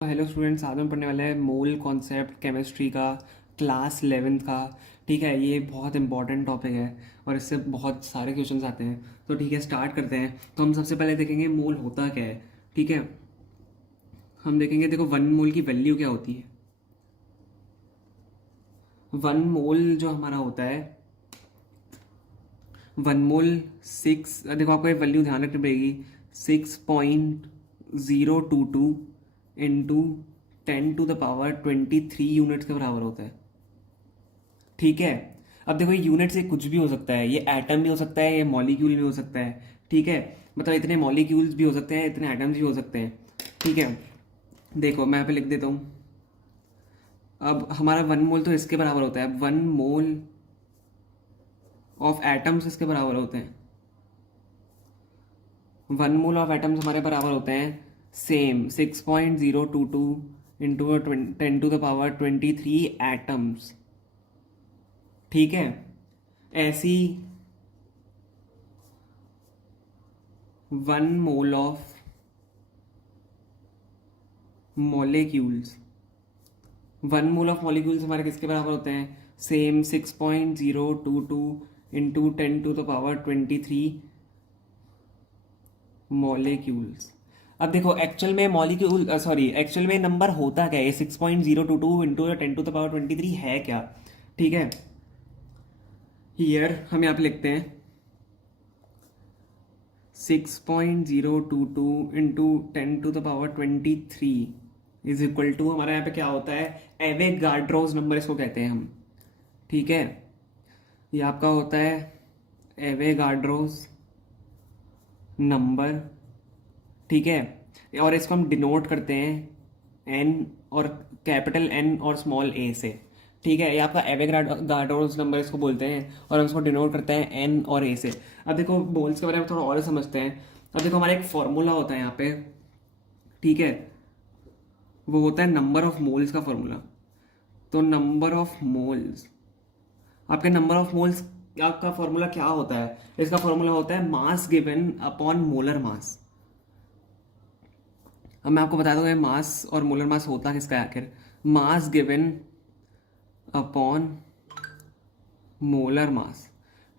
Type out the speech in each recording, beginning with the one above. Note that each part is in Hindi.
हेलो स्टूडेंट्स, आज हम पढ़ने वाले हैं मोल कॉन्सेप्ट केमिस्ट्री का, क्लास 11th का। ठीक है, ये बहुत इंपॉर्टेंट टॉपिक है और इससे बहुत सारे क्वेश्चंस आते हैं। तो ठीक है, स्टार्ट करते हैं। तो हम सबसे पहले देखेंगे मोल होता क्या है। ठीक है, हम देखेंगे। देखो, वन मोल की वैल्यू क्या होती है। वन मोल जो हमारा होता है, वन मोल सिक्स, देखो आपको एक वैल्यू ध्यान रखनी पड़ेगी। 6.022 इंटू 10⁻23 यूनिट्स के बराबर होता है। ठीक है, अब देखो ये यूनिट से कुछ भी हो सकता है, ये एटम भी हो सकता है, ये मॉलिक्यूल भी हो सकता है। ठीक है, मतलब इतने मॉलिक्यूल्स भी हो सकते हैं, इतने एटम्स भी हो सकते हैं। ठीक है, देखो मैं यहाँ पे लिख देता हूँ। अब हमारा वन मोल तो इसके बराबर होता है, वन मोल ऑफ एटम्स इसके बराबर होते हैं। वन मोल ऑफ एटम्स हमारे बराबर होते हैं सेम 6.022 इंटू 10⁻23 एटम्स। ठीक है, ऐसी one mole of molecules, one mole of molecules हमारे किसके बराबर होते हैं, सेम 6.022 इंटू 10⁻23 मॉलिक्यूल्स। अब देखो एक्चुअल में मॉलिक्यूल एक्चुअल में नंबर होता क्या है, 6.022 इंटू 10⁻23 है क्या। ठीक है, हियर हम यहाँ पे लिखते हैं 6.022 इंटू 10⁻23 इज इक्वल टू, हमारा यहाँ पे क्या होता है, एवेगाड्रोस नंबर इसको कहते हैं हम। ठीक है, ये आपका होता है एवेगाड्रोस नंबर। ठीक है, और इसको हम डिनोट करते हैं एन, और कैपिटल एन और स्मॉल ए से। ठीक है, ये आपका एवेगाड्रोस नंबर इसको बोलते हैं, और हम इसको डिनोट करते हैं एन और ए से। अब देखो मोल्स के बारे में थोड़ा और समझते हैं। अब देखो हमारा एक फॉर्मूला होता है यहाँ पे। ठीक है, वो होता है नंबर ऑफ मोल्स का फॉर्मूला। तो नंबर ऑफ मोल्स, आपके नंबर ऑफ मोल्स आपका फॉर्मूला क्या होता है, इसका फॉर्मूला होता है मास गिवन अपॉन मोलर मास। अब मैं आपको बता दूंगा मास और मोलर मास होता किसका है आखिर। मास गिवन अपॉन मोलर मास।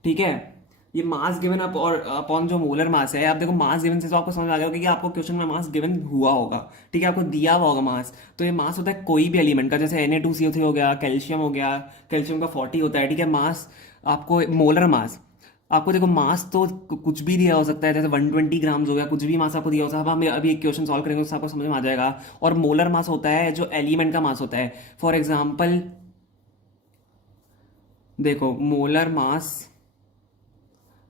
ठीक है, ये मास गिवन अप और अपॉन जो मोलर मास है। आप देखो मास गिवन से तो आपको समझ आ जाएगा कि आपको क्वेश्चन में मास गिवन हुआ होगा। ठीक है, आपको दिया हुआ होगा मास। तो ये मास होता है कोई भी एलिमेंट का, जैसे Na2CO3 हो गया, कैल्शियम हो गया, कैल्शियम का 40 होता है। ठीक है, मास आपको मोलर मास, आपको देखो मास तो कुछ भी दिया हो सकता है, जैसे 120 ग्राम्स हो गया, कुछ भी मास आपको दिया हो सकता है। अब हम अभी एक क्वेश्चन सॉल्व करेंगे उससे आपको समझ में आ जाएगा। और मोलर मास होता है जो एलिमेंट का मास होता है। फॉर एग्जाम्पल देखो, molar mass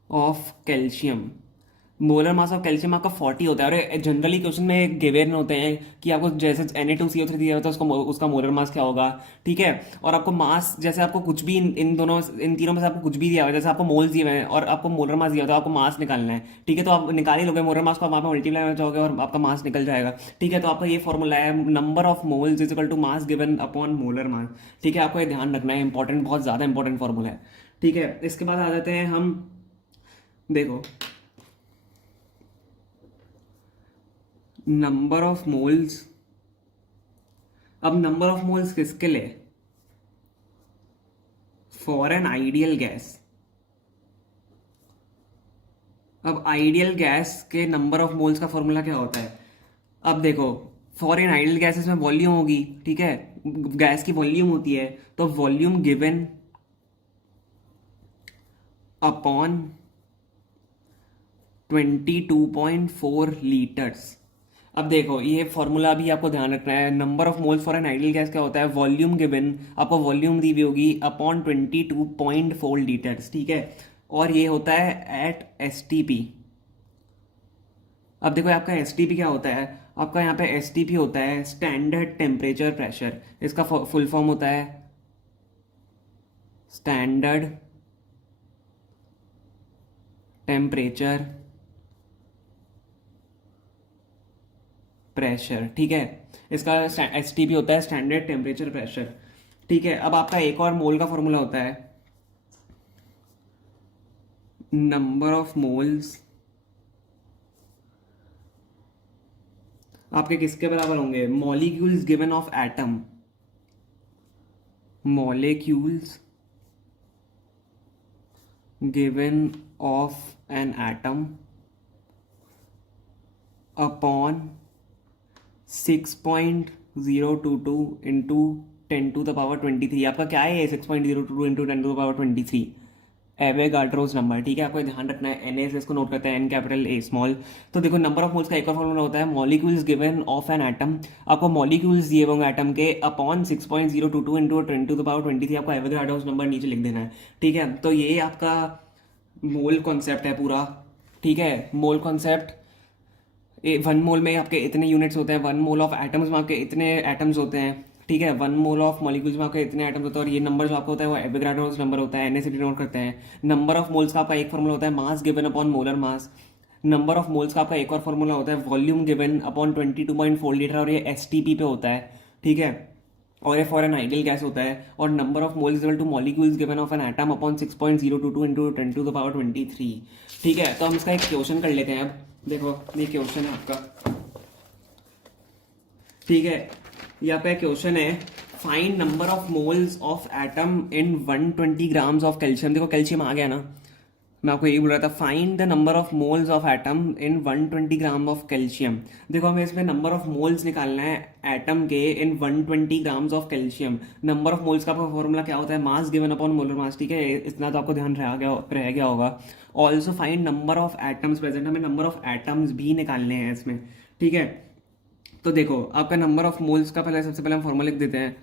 of calcium, molar mass of calcium आपका 40 होता है। और जनरली क्वेश्चन में गिवन होते हैं कि आपको जैसे Na2CO3 दिया होता है उसका उसका मोलर मास क्या होगा। ठीक है, और आपको मास जैसे आपको कुछ भी इन दोनों इन तीनों में से आपको कुछ भी दिया हुआ है, जैसे आपको मोल्स दिए हुए हैं और आपको मोलर मास दिया होता है, आपको मास निकालना है। ठीक है, तो आप निकाल ही लोगे मोलर मास को, आप वहाँ पे मल्टीप्लाई करना चाहोगे और आपका मास निकल जाएगा। ठीक है, तो आपका ये फॉर्मूला है number of moles is equal to mass given upon molar mass. ठीक है, आपको ये ध्यान रखना है, इंपॉर्टेंट, बहुत ज़्यादा इंपॉर्टेंट फॉर्मूला है। ठीक है, इसके बाद आ जाते हैं हम। देखो, नंबर ऑफ मोल्स, अब नंबर ऑफ मोल्स किसके लिए, फॉर एन आइडियल गैस। अब आइडियल गैस के नंबर ऑफ मोल्स का फॉर्मूला क्या होता है। अब देखो, फॉर एन आइडियल गैसेस में वॉल्यूम होगी। ठीक है, गैस की वॉल्यूम होती है, तो वॉल्यूम गिवन अपॉन 22.4 लीटर्स। अब देखो ये फॉर्मूला भी आपको ध्यान रखना है। Number of moles for an ideal gas क्या होता है, वॉल्यूम गिवन, आपको वॉल्यूम दी हुई होगी अपॉन 22.4 लीटर्स। ठीक है, और ये होता है एट एसटीपी। अब देखो आपका एसटीपी क्या होता है, आपका यहाँ पे एसटीपी होता है स्टैंडर्ड टेम्परेचर प्रेशर। इसका फुल फॉर्म होता है स्टैंडर्ड टेम्परेचर प्रेशर। ठीक है, इसका एसटीपी होता है स्टैंडर्ड टेम्परेचर प्रेशर। ठीक है, अब आपका एक और मोल का फॉर्मूला होता है नंबर ऑफ मोल्स आपके किसके बराबर होंगे? Molecules given of atom, molecules given of an atom upon 6.022 into 10⁻23। आपका क्या है? 6.022 इंटू 10⁻23 एवोगाड्रोस नंबर। ठीक है, आपको ध्यान रखना है। एन इसको नोट करते हैं, एन कैपिटल ए स्मॉल। तो देखो नंबर ऑफ मोल्स का एक और फॉर्मूला होता है molecules given of an atom. आपको मॉलिक्यूल्स दिए होंगे एटम के अपॉन 6.022 इंटू 10⁻23 आपको एवोगाड्रोस नंबर नीचे लिख देना है। ठीक है, तो ये आपका मोल कॉन्सेप्ट है पूरा। ठीक है, मोल कॉन्सेप्ट, 1 मोल में आपके इतने यूनिट्स होते हैं, 1 मोल ऑफ एटम्स में आपके इतने एटम्स होते हैं। ठीक है, 1 मोल ऑफ मॉलिक्यूल्स में आपके इतने एटम्स होते हैं। और ये नंबर जो आपको होता है वो एवोगाड्रोस नंबर होता है, एन से डिनोट करते हैं। नंबर ऑफ मोल्स का आपका एक फॉर्मूला होता है मास given upon molar mass. Number of moles का आपका एक और फॉर्मूला होता है वॉल्यूम गिवन अपॉन 22.4 लीटर, और ये एसटीपी पे होता है। ठीक है, और ये फॉर एन आइडियल गैस होता है। और number of moles equal two molecules given of an atom upon 6.022 into 10⁻23। ठीक है, तो हम इसका एक क्वेश्चन कर लेते हैं। अब देखो ये क्वेश्चन है आपका। ठीक है, यहाँ पे क्वेश्चन है find number of moles of atom in 120 grams of calcium. देखो कैल्शियम आ गया ना, मैं आपको यही बोल रहा था। Find the number of moles of atom in 120 gram of calcium. देखो हमें इसमें नंबर ऑफ मोल्स निकालना है एटम के इन 120 grams of calcium. Number of moles का फॉर्मूला क्या होता है? मास गिवन अपॉन मोलर मास। ठीक है, इतना तो आपको ध्यान रह गया होगा। Also find number of atoms present, हमें नंबर ऑफ एटम्स भी निकालने हैं इसमें। ठीक है, तो देखो आपका नंबर ऑफ मोल्स का पहले सबसे पहले हम फॉर्मूला लिख देते हैं।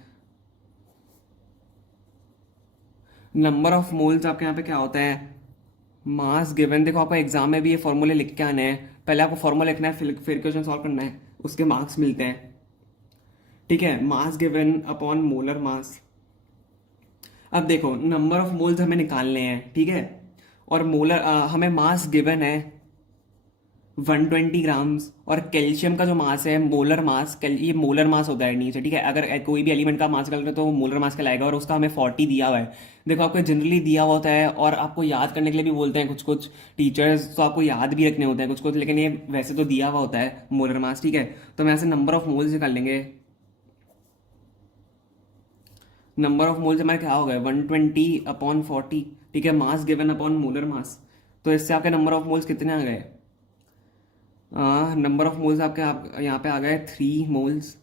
नंबर ऑफ मोल्स आपके यहाँ पे क्या होता है? Mass given. देखो आपका एग्जाम में भी ये फॉर्मूले लिख के आने हैं। पहले आपको फॉर्मूला लिखना है, फिर क्वेश्चन सॉल्व करना है, उसके मार्क्स मिलते हैं। ठीक है, मास गिवन अपॉन मोलर मास। अब देखो नंबर ऑफ मोल्स हमें निकालने हैं। ठीक है, और मोलर हमें मास गिवन है 120 ग्राम्स, और कैल्शियम का जो मास है मोलर मास, ये मोलर मास होता है नीचे। ठीक है, अगर कोई भी एलिमेंट का मास निकाल तो वो मोलर मास कहलाएगा, और उसका हमें 40 दिया हुआ है। देखो आपको जनरली दिया हुआ होता है, और आपको याद करने के लिए भी बोलते हैं कुछ कुछ टीचर्स, तो आपको याद भी रखने होते हैं कुछ कुछ, लेकिन ये वैसे तो दिया हुआ होता है मोलर मास। ठीक है, तो हम ऐसे नंबर ऑफ मोल्स निकाल लेंगे। नंबर ऑफ मोल्स हमारे क्या हो गए? 120/40। ठीक है, मास गिवन अपॉन मोलर मास। तो इससे आपके नंबर ऑफ मोल्स कितने आ गए? नंबर ऑफ मोल्स आपके यहाँ पे आ गए 3 मोल्स।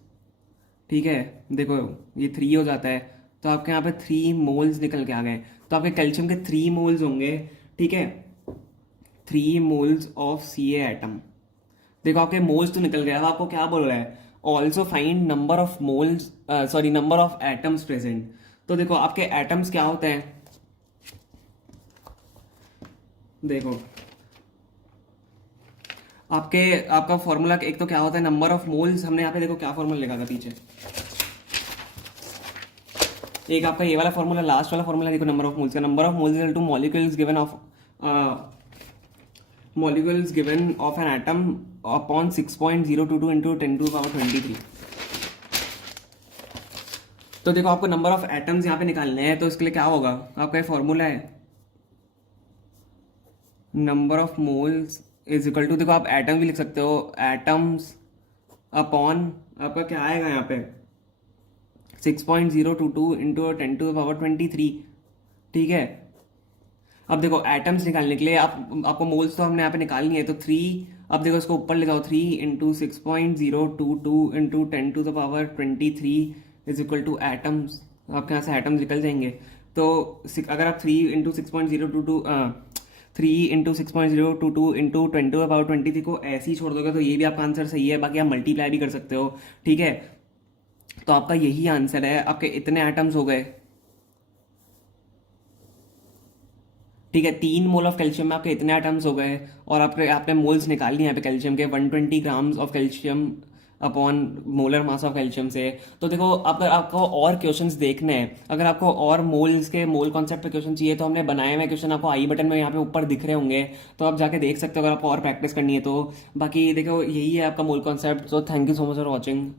ठीक है, देखो ये 3 हो जाता है, तो आपके यहाँ पे 3 मोल्स निकल के आ गए। तो आपके कैल्शियम के 3 मोल्स होंगे। ठीक है, 3 मोल्स ऑफ सी एटम। देखो आपके मोल्स तो निकल गया। अब आपको क्या बोल रहा है? Also find number of moles, sorry number of atoms present. तो देखो आपके एटम्स क्या होते हैं? देखो आपका फॉर्मूला एक तो क्या होता है नंबर ऑफ मोल्स, हमने यहाँ पे देखो क्या फॉर्मूला लिखा था पीछे। एक आपका ये वाला फॉर्मूला, लास्ट वाला फॉर्मूला देखो नंबर ऑफ मोल्स का। Number of moles equal two molecules given of an atom upon 6.022 into 10⁻23। तो देखो आपको नंबर ऑफ एटम्स यहाँ पे निकालने हैं, तो इसके लिए क्या होगा? आपका ये फॉर्मूला है number of moles is equal to, देखो आप एटम भी लिख सकते हो, एटम्स अपॉन आपका क्या आएगा यहाँ पे 6.022 इंटू 10⁻23। ठीक है, अब देखो एटम्स निकालने के लिए आपको मोल्स तो हमने यहाँ पे निकालनी है, तो 3, अब देखो इसको ऊपर ले जाओ, 3 into 6.022 into 10⁻23 is equal two atoms. आपके यहाँ से एटम्स निकल जाएंगे। तो अगर आप 3 इंटू 6.022 इंटू 10⁻23 को ऐसे ही छोड़ दोगे तो ये भी आपका आंसर सही है। बाकी आप मल्टीप्लाई भी कर सकते हो। ठीक है, तो आपका यही आंसर है। आपके इतने एटम्स हो गए। ठीक है, 3 मोल ऑफ कैल्शियम में आपके इतने एटम्स हो गए, और आपने मोल्स निकाल लिए यहाँ पे कैल्शियम के 120 grams of calcium upon molar mass of calcium से। तो देखो अगर आपको और क्वेश्चंस देखने हैं, अगर आपको और मोल्स के मोल कॉन्सेप्ट पे क्वेश्चन चाहिए, तो हमने बनाए हुए क्वेश्चन आपको आई बटन में यहाँ पे ऊपर दिख रहे होंगे, तो आप जाके देख सकते हो अगर आपको और प्रैक्टिस करनी है तो। बाकी देखो यही है आपका मोल कॉन्सेप्ट। तो thank you so much for watching.